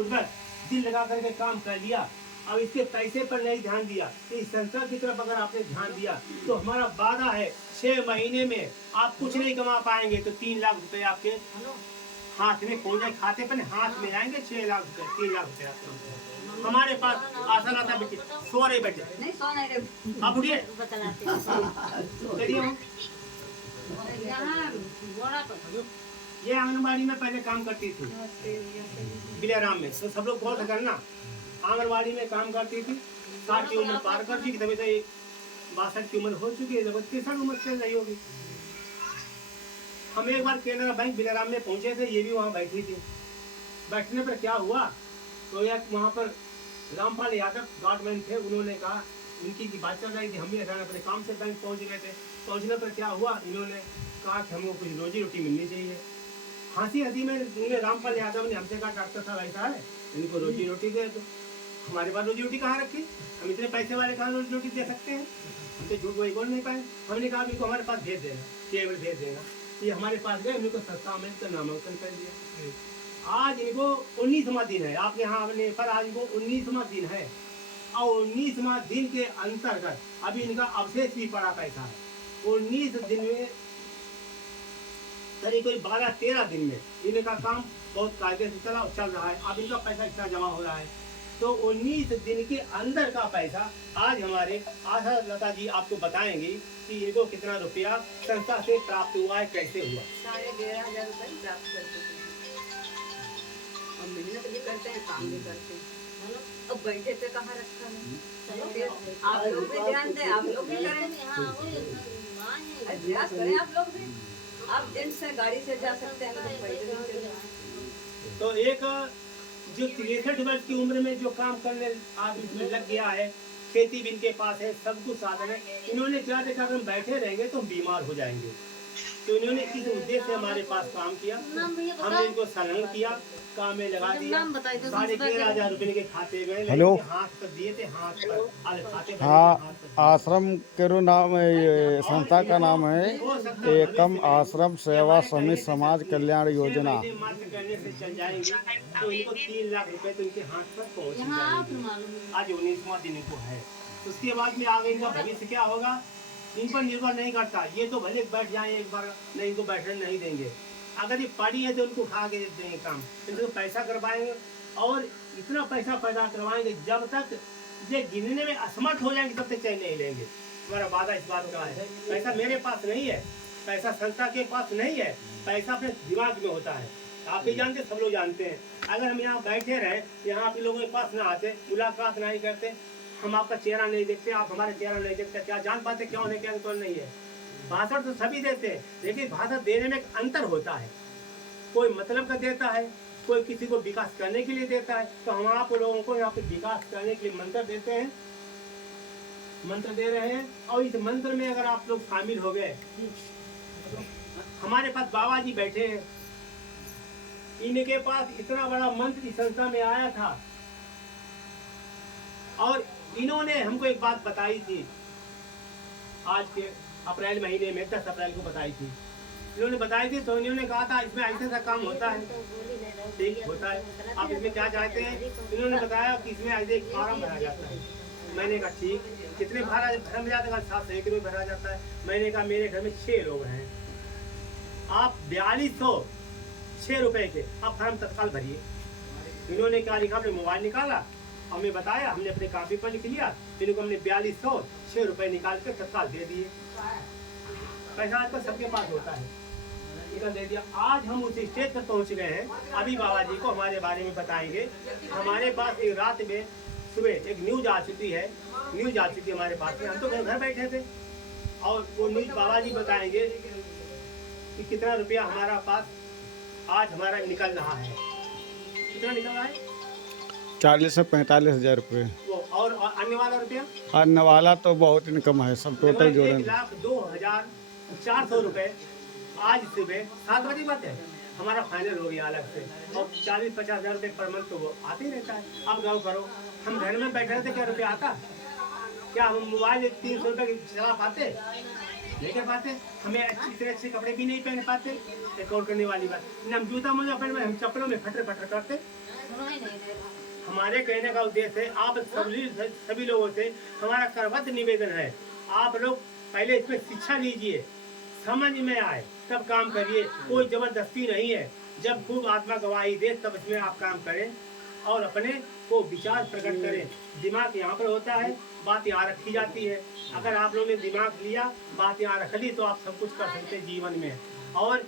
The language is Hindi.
पूर्वक दिल लगा करके काम कर लिया, अब इसके पैसे पर नहीं ध्यान दिया, तो इस संस्था की तरफ अगर आपने ध्यान दिया तो हमारा वादा है 6 महीने में आप कुछ नहीं कमा पाएंगे तो 3 लाख रुपए आपके हाथ में पहुंच जाए, खाते पर हाथ में आएंगे। 6 लाख रुपए 3 लाख रुपए आपके हमारे पास आसान आता बेटे। सो रहे बेटे नहीं सो नहीं रहे, आप उठिए चलिए। ये आंगनबाड़ी में पहले काम करती थी बिलाराम में, तो सब लोग बहुत करना आंगनबाड़ी में काम करती थी। 60 की उम्र पार कर चुकी, तभी तो 62 की उम्र हो चुकी है, 63 उम्र चल रही होगी। हम एक बार केनरा बैंक बिलाराम में पहुंचे थे, ये भी वहाँ बैठी थी। बैठने पर क्या हुआ तो यार वहाँ पर रामपाल यादव गार्डमैन थे, उन्होंने कहा उनकी बात चल रही थी, हम भी अचानक अपने काम से बैंक पहुँच गए थे। पहुँचने पर क्या हुआ, इन्होंने कहा कि हमको कुछ रोजी रोटी मिलनी चाहिए। हंसी हंसी में उन्हें रामपाल यादव ने हमसे कहा डॉक्टर साहब ऐसा है, इनको रोजी रोटी दे दो। हमारे पास रोजी रोटी कहाँ रखी, हम इतने पैसे वाले कहाँ रोजी रोटी दे सकते हैं, हम तो झूठ वही बोल नहीं पाए। हमने कहा इनको हमारे पास भेज देना, केवल भेज देगा। ये हमारे पास गए, इनको संस्था में इसका नामांकन कर दिया। आज इनको 19वां दिन है, आपके यहाँ आने पर आज इनको 19वां दिन है, और 19वां दिन के अंतर्गत अभी इनका अवशेष भी पड़ा पैसा है। 19 दिन में करीब कोई 12-13 दिन में इनका काम बहुत कायदे से चल रहा है। अब इनका पैसा इतना जमा हो रहा है, तो 19 दिन के अंदर का पैसा आज हमारे आशा लता जी आपको बताएंगी कि इनको कितना रुपया संस्था से प्राप्त हुआ है, कैसे हुआ। 15,500 रुपए प्राप्त करते हैं और मेहनत भी करते हैं, काम भी करते हैं। अब बैठे पे कहाँ रखा है, आप लोग भी ध्यान दें, आप लोग भी करें, प्रयास करें आप लोग भी। आप दिन से गाड़ी से जा सकते हैं, तो पैदल भी। तो एक जो 63 वर्ष की उम्र में जो काम करने आदमी इसमें लग गया है, खेती भी इनके पास है, सब कुछ साधन है। इन्होंने क्या देखा, अगर हम बैठे रहेंगे तो हम बीमार हो जाएंगे, तो इन्होंने इस उद्देश्य से हमारे पास काम किया। हमने इनको संलग्न किया, काम में लगा दिया। 13,500 रुपए के खाते में हेलो हाथ पर दिए थे, हाथ पर खाते पर हाँ, आश्रम के नाम ये संस्था का नाम है एकम आश्रम सेवा समिति समाज कल्याण योजना। करने से चल जाएंगे तो इनको 3 लाख रुपए तो इनके हाथ पर पहुंच जाएंगे। आज 19वां दिन इनको है, उसके बाद में आगे इनका भविष्य क्या होगा इन पर निर्भर नहीं करता। ये तो भले बैठ जाए एक बार, नहीं इनको बैठने नहीं देंगे। अगर ये पड़ी है तो उनको उठा के देंगे काम, इनको पैसा करवाएंगे और इतना पैसा पैदा करवाएंगे जब तक ये गिनने में असमर्थ हो जाएंगे तब तक चैन नहीं लेंगे। हमारा वादा इस बात का है। पैसा मेरे पास नहीं है, पैसा संस्था के पास नहीं है, पैसा अपने दिमाग में होता है। आप भी जानते, सब लोग जानते हैं। अगर हम यहाँ बैठे रहे, यहाँ आप लोगों के पास ना आते, मुलाकात नहीं करते, हम आपका चेहरा नहीं देखते, आप हमारे चेहरा नहीं देखते, क्या जान पाते क्यों है क्या कौन नहीं है। भाषण तो सभी देते हैं, लेकिन भाषण देने में एक अंतर होता है। कोई मतलब का देता है, कोई किसी को विकास करने के लिए देता है। तो हम आप लोगों को यहाँ पे विकास करने के लिए मंत्र देते हैं, मंत्र दे रहे हैं। और इस मंत्र में अगर आप लोग शामिल हो गए, हमारे पास बाबा जी बैठे हैं, इनके पास इतना बड़ा मंत्र इस संस्था में आया था और इन्होंने हमको एक बात बताई थी, आज के अप्रैल महीने में 10 अप्रैल को बताई थी। इन्होंने बताई थी तो इन्होंने कहा था इसमें ऐसा सा काम होता है, ठीक होता है, आप इसमें क्या चाहते हैं। इन्होंने बताया कि इसमें ऐसे एक फार्म भरा जाता है। मैंने कहा ठीक, कितने भरा जाता है, 700 रुपये भरा जाता है। मैंने कहा मेरे घर में 6 लोग हैं, आप 4206 रुपये के आप फॉर्म तत्काल भरिए। इन्होंने क्या लिखा, अपने मोबाइल निकाला, हमें बताया, हमने अपने कापी पर लिख लिया, इनको हमने 4206 रुपये निकाल के तत्काल दे दिए। पैसा आजकल सबके पास होता है, इतना दे दिया। आज हम उस स्टेज पर पहुंच गए हैं, अभी बाबा जी को हमारे बारे में बताएंगे। हमारे पास एक रात में सुबह एक न्यूज आ चुकी है, हमारे पास में, हम तो घर बैठे थे और वो न्यूज बाबा जी बताएंगे कि कितना रुपया हमारा पास आज हमारा निकल रहा है। कितना निकल रहा है, 40 से 45 हज़ार रुपये। और अन्य वाला रुपया, अन्य वाला तो बहुत इनकम है, सब टोटल जोड़े 1,02,400 रुपये। आज सुबह 7 बजे बात है, हमारा फाइनल हो गया अलग से, और 40-50 हज़ार रुपये पर मंथ तो वो आते ही रहता है। अब गाँव करो, हम घर में बैठे रहते, क्या रुपया आता, क्या हम मोबाइल 300 रुपये की चला पाते, नहीं कर पाते। हमें अच्छे कपड़े भी नहीं पहन पाते, एक और करने वाली बात, हम जूता मोजा पहन, हम चप्पलों में फटर करते। हमारे कहने का उद्देश्य है आप सभी लोगों से हमारा करबद्ध निवेदन है, आप लोग पहले इसमें शिक्षा लीजिए, समझ में आए तब काम करिए, कोई जबरदस्ती नहीं है। जब खूब आत्मा गवाही दे तब इसमें आप काम करें और अपने को विचार प्रकट करें। दिमाग यहाँ पर होता है, बात यहाँ रखी जाती है। अगर आप लोगों ने दिमाग लिया, बात यहाँ रख ली तो आप सब कुछ कर सकते हैं जीवन में। और